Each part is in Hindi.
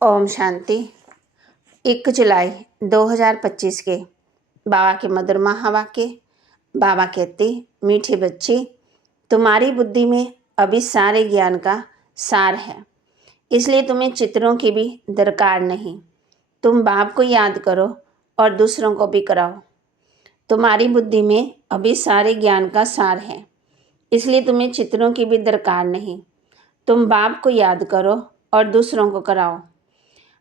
ओम शांति। 1 जुलाई 2025 के बाबा के मधुर महावाक्य। बाबा कहते, मीठी बच्ची, तुम्हारी बुद्धि में अभी सारे ज्ञान का सार है, इसलिए तुम्हें चित्रों की भी दरकार नहीं। तुम बाप को याद करो और दूसरों को भी कराओ। तुम्हारी बुद्धि में अभी सारे ज्ञान का सार है, इसलिए तुम्हें चित्रों की भी दरकार नहीं। तुम बाप को याद करो और दूसरों को कराओ।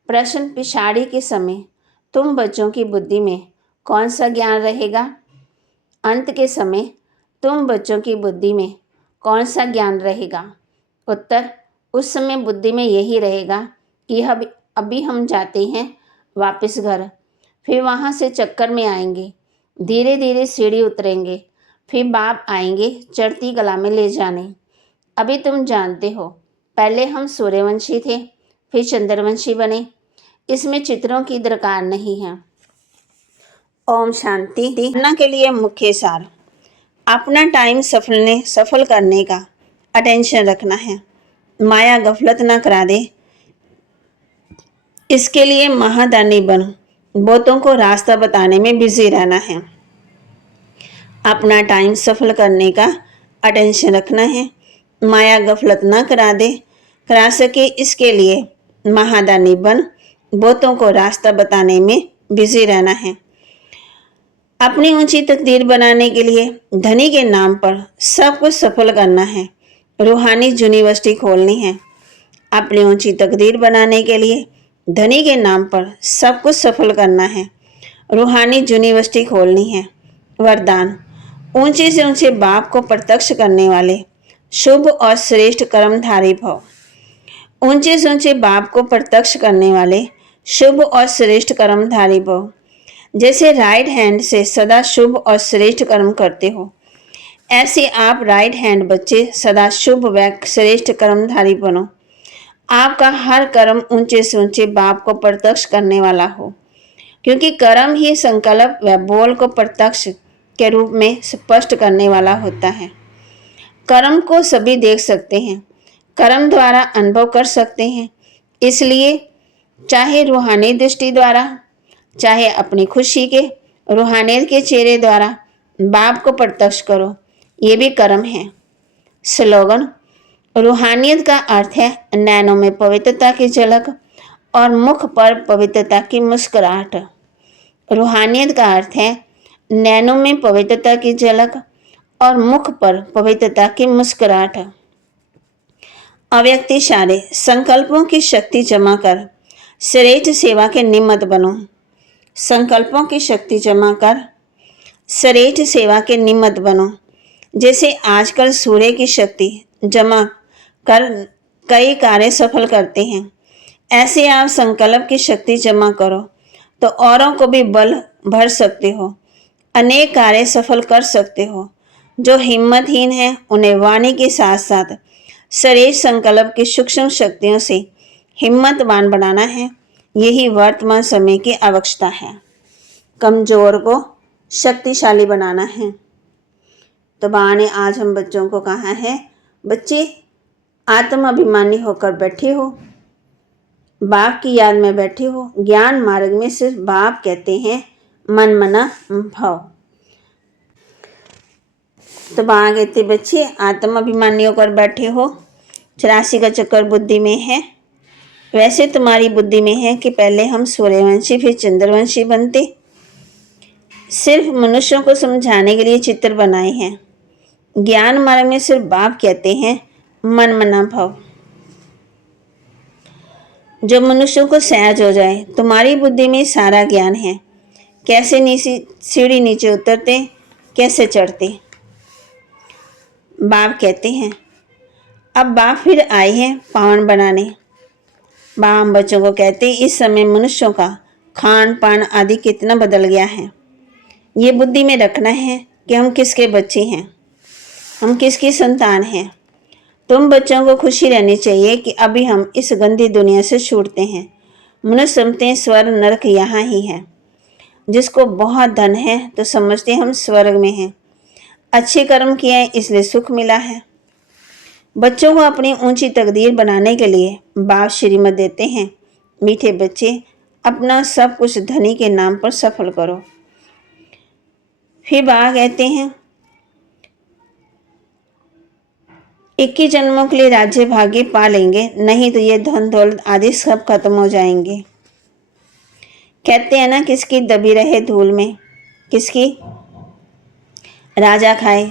प्रश्न, पिछाड़ी के समय तुम बच्चों की बुद्धि में कौन सा ज्ञान रहेगा? अंत के समय तुम बच्चों की बुद्धि में कौन सा ज्ञान रहेगा? उत्तर, उस समय बुद्धि में यही रहेगा कि अभी हम जाते हैं वापस घर, फिर वहाँ से चक्कर में आएंगे, धीरे धीरे सीढ़ी उतरेंगे, फिर बाप आएंगे चढ़ती कला में ले जाने। अभी तुम जानते हो, पहले हम सूर्यवंशी थे, फिर चंद्रवंशी बने। इसमें चित्रों की दरकार नहीं है। ओम शांति। साधना के लिए मुख्य सार, अपना टाइम सफल करने का अटेंशन रखना है। माया गफलत ना करा दे, इसके लिए महादानी बनो। बहुतों को रास्ता बताने में बिजी रहना है। अपना टाइम सफल करने का अटेंशन रखना है। माया गफलत ना करा सके, इसके लिए महादानी बन बहुतों को रास्ता बताने में बिजी रहना है। अपनी ऊंची तकदीर बनाने के लिए धनी के नाम पर सब कुछ सफल करना है। रूहानी यूनिवर्सिटी खोलनी है। अपनी ऊंची तकदीर बनाने के लिए धनी के नाम पर सब कुछ सफल करना है। रूहानी यूनिवर्सिटी खोलनी है। वरदान, ऊंचे से ऊंचे बाप को प्रत्यक्ष करने वाले शुभ और श्रेष्ठ कर्मधारी भव। ऊंचे से ऊंचे बाप को प्रत्यक्ष करने वाले शुभ और श्रेष्ठ कर्मधारी भव। जैसे राइट हैंड से सदा शुभ और श्रेष्ठ कर्म करते हो, ऐसे आप राइट हैंड बच्चे सदा शुभ व श्रेष्ठ कर्मधारी बनो। आपका हर कर्म ऊंचे से ऊंचे बाप को प्रत्यक्ष करने वाला हो, क्योंकि कर्म ही संकल्प व बोल को प्रत्यक्ष के रूप में स्पष्ट करने वाला होता है। कर्म को सभी देख सकते हैं, कर्म द्वारा अनुभव कर सकते हैं। इसलिए चाहे रूहानी दृष्टि द्वारा, चाहे अपनी खुशी के रूहानियत के चेहरे द्वारा बाप को प्रत्यक्ष करो, ये भी कर्म है। स्लोगन, रूहानियत का अर्थ है नैनों में पवित्रता की झलक और मुख पर पवित्रता की मुस्कुराहट। रूहानियत का अर्थ है नैनों में पवित्रता की झलक और मुख पर पवित्रता की मुस्कुराहट। अव्यक्तिशाली संकल्पों की शक्ति जमा कर श्रेष्ठ सेवा के निमित्त बनो। संकल्पों की शक्ति जमा कर श्रेष्ठ सेवा के निमित्त बनो। जैसे आजकल सूर्य की शक्ति जमा कर कई कार्य सफल करते हैं, ऐसे आप संकल्प की शक्ति जमा करो तो औरों को भी बल भर सकते हो, अनेक कार्य सफल कर सकते हो। जो हिम्मतहीन है उन्हें वाणी के साथ साथ श्रेष्ठ संकल्प की सूक्ष्म शक्तियों से हिम्मतवान बनाना है। यही वर्तमान समय की आवश्यकता है। कमजोर को शक्तिशाली बनाना है। तो बाबा ने आज हम बच्चों को कहा है, बच्चे आत्म अभिमानी होकर बैठे हो, बाप की याद में बैठे हो। ज्ञान मार्ग में सिर्फ बाप कहते हैं मन मना भव। तो बाबा कहते, बच्चे आत्म अभिमानी होकर बैठे हो, 84 का चक्कर बुद्धि में है। वैसे तुम्हारी बुद्धि में है कि पहले हम सूर्यवंशी फिर चंद्रवंशी बनते। सिर्फ मनुष्यों को समझाने के लिए चित्र बनाए हैं। ज्ञान मार्ग में सिर्फ बाप कहते हैं मन मना भव, जो मनुष्यों को सहज हो जाए। तुम्हारी बुद्धि में सारा ज्ञान है, कैसे सीढ़ी नीचे उतरते, कैसे चढ़ते। बाप कहते हैं, अब बाप फिर आए हैं पावन बनाने। बाबा हम बच्चों को कहते, इस समय मनुष्यों का खान पान आदि कितना बदल गया है। ये बुद्धि में रखना है कि हम किसके बच्चे हैं, हम किसकी संतान हैं। तुम बच्चों को खुशी रहनी चाहिए कि अभी हम इस गंदी दुनिया से छूटते हैं। मनुष्य समझते हैं स्वर्ग नरक यहाँ ही है। जिसको बहुत धन है तो समझते हम स्वर्ग में हैं। अच्छे कर्म किए हैं इसलिए सुख मिला है। बच्चों को अपनी ऊंची तकदीर बनाने के लिए बाप श्रीमत देते हैं, मीठे बच्चे, अपना सब कुछ धनी के नाम पर सफल करो। फिर बाबा कहते हैं 21 जन्मों के लिए राज्य भाग्य पा लेंगे, नहीं तो ये धन दौलत आदि सब खत्म हो जाएंगे। कहते हैं ना, किसकी दबी रहे धूल में, किसकी राजा खाए,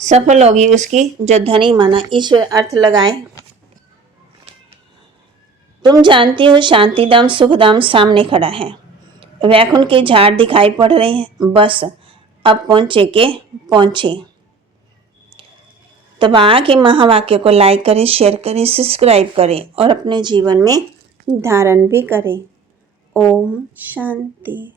सफल होगी उसकी जो धनी माना। ईश्वर अर्थ लगाए। तुम जानती हो शांतिधाम सुखधाम सामने खड़ा है, वैकुंठ के झाड़ दिखाई पड़ रहे हैं, बस अब पहुंचे के पहुंचे। तो बाबा के महावाक्य को लाइक करें, शेयर करें, सब्सक्राइब करें और अपने जीवन में धारण भी करें। ओम शांति।